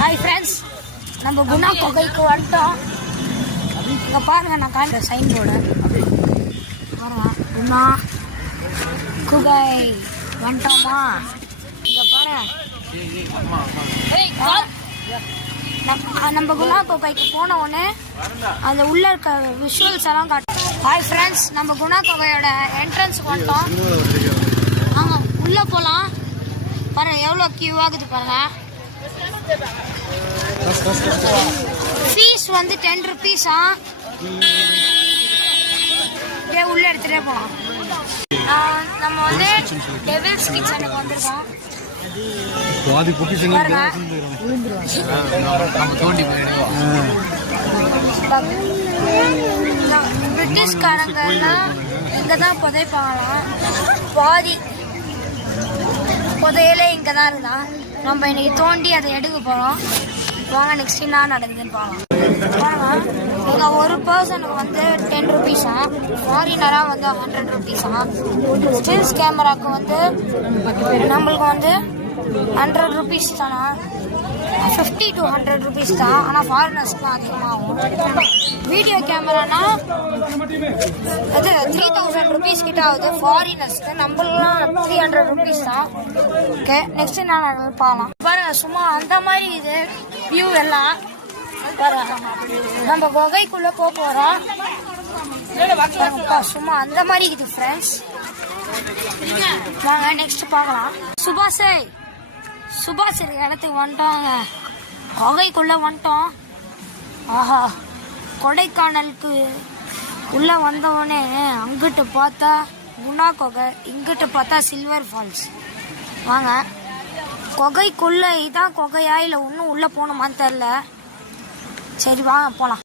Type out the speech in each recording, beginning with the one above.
Hi friends, நம்ம குணா குகைக்கு வந்துட்டோம். இங்கே பாருங்க, நான் காண்ற சைன் போர்டு பாருங்க. குணா குகை வந்துட்டோமா? இங்கே பாருங்க, நம்ம குணா குகைக்கு போன உடனே அந்த உள்ள இருக்க விஷுவல்ஸ் எல்லாம் காட்டும். ஹாய் ஃப்ரெண்ட்ஸ், நம்ம குணா குகையோட என்ட்ரன்ஸுக்கு வந்துட்டோம். ஆமாம், உள்ளே போகலாம். பாருங்க எவ்வளோ கியூ ஆகுது பாருங்க. ஃபீஸ் வந்து 10 rupees-ஆ. இதே உள்ள எடுத்துகிட்டே போகலாம். நம்ம வந்து டெவில்ஸ் கிச்சனுக்கு வந்திருக்கோம். பிரிட்டிஷ்காரங்க எல்லாம் இங்கே தான் புதைப்பாங்களாம். பாதி புதையலே இங்கே தான் இருந்தா. நம்ம இன்னைக்கு தோண்டி அதை எடுக்க போகிறோம். வாங்க, நெக்ஸ்ட் என்ன நடக்குதுன்னு பார்க்கலாம். பாருங்க, இங்கே ஒரு பர்சனுக்கு வந்து 10 rupees-ஆ, ஃபாரினராக வந்து 100 rupees-ஆ. ஸ்டில்ஸ் கேமராவுக்கு வந்து நம்மளுக்கு வந்து 100 rupees தானா, 50 to 100 rupees தான். ஆனால் ஃபாரினர்ஸ்க்கு அதிகமாகும். வீடியோ கேமரானா அது 3000 rupees கிட்ட ஆகுது ஃபாரினர்ஸ்க்கு. நம்மளுக்குலாம் 300 rupees தான். ஓகே, நெக்ஸ்ட் என்ன பார்க்கலாம். பாருங்க, சும்மா அந்த மாதிரி இது வியூ எல்லாம். நம்ம குகைக்குள்ள போக போறோம். சும்மா அந்த மாதிரி இது ஃப்ரெண்ட்ஸ். வாங்க நெக்ஸ்ட் பார்க்கலாம். சுபாஷ் இருக்க இடத்துக்கு வந்துட்டோங்க. குகைக்குள்ள வந்துட்டோம். ஆஹா, கொடைக்கானலுக்கு உள்ள வந்தவொடனே அங்கிட்டு பார்த்தா குணா குகை, இங்கிட்டு பார்த்தா சில்வர் ஃபால்ஸ். வாங்க, குகைக்குள்ள இதான் குகையா இல்லை இன்னும் உள்ள போகணுமான்னு தெரில. சரி வாங்க போகலாம்.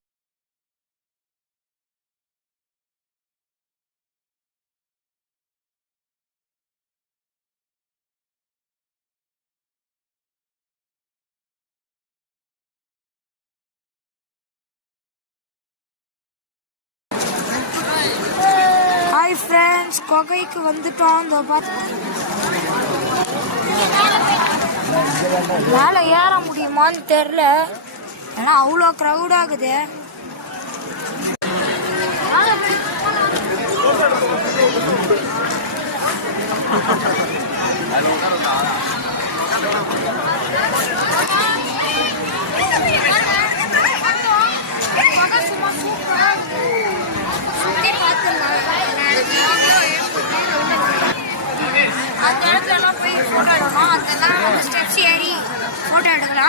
ஹாய் ஃப்ரெண்ட்ஸ், குகைக்கு வந்துட்டோம். இந்த மேலே ஏற முடியுமான்னு தெரில, ஏன்னா அவ்வளோ க்ரௌட் ஆகுது. அந்த இடத்துல எல்லாம் போய் ஃபோட்டோ எடுக்கணும். அதெல்லாம் ஸ்டெப்ஸ் ஏறி ஃபோட்டோ எடுக்கலாம்.